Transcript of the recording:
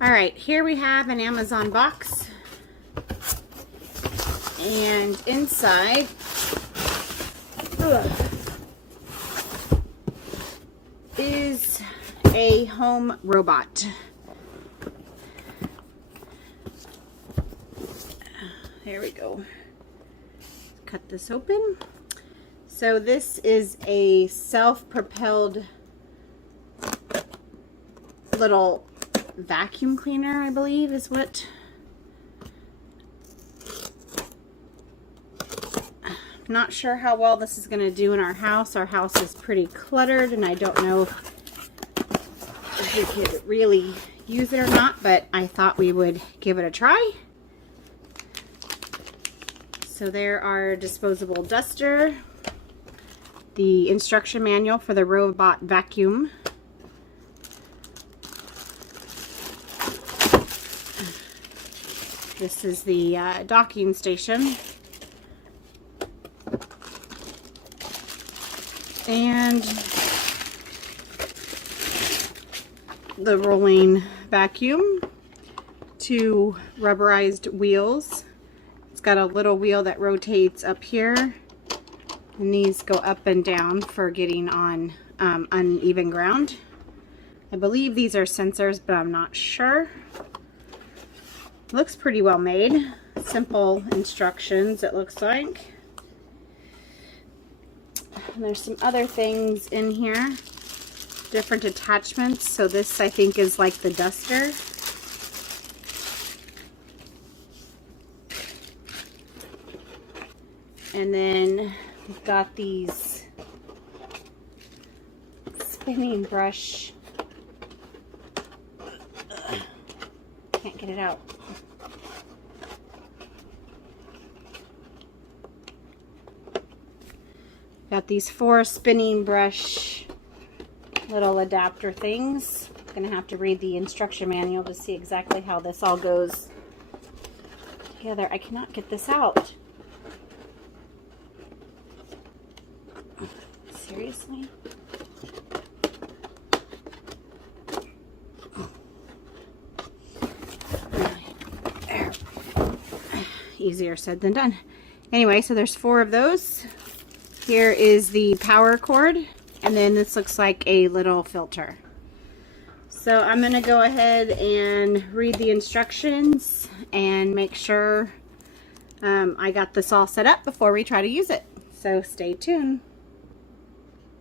All right, here we have an Amazon box, and inside is a home robot. There we go. Cut this open. So this is a self-propelled little vacuum cleaner, I believe is what. Not sure how well this is going to do in our house. Our house is pretty cluttered and I don't know if we could really use it or not, but I thought we would give it a try. So there are disposable duster, the instruction manual for the robot vacuum, this is the docking station, and the rolling vacuum, two rubberized wheels. It's got a little wheel that rotates up here, and these go up and down for getting on uneven ground. I believe these are sensors, but I'm not sure. Looks pretty well made. Simple instructions, it looks like. And there's some other things in here, different attachments. So this, I think, is like the duster. And then we've got these spinning brush. Can't get it out. Got these 4 spinning brush little adapter things. I'm gonna have to read the instruction manual to see exactly how this all goes together. I cannot get this out. Seriously? There. Easier said than done. Anyway, so there's 4 of those. Here is the power cord, and then this looks like a little filter. So I'm going to go ahead and read the instructions and make sure I got this all set up before we try to use it. So stay tuned.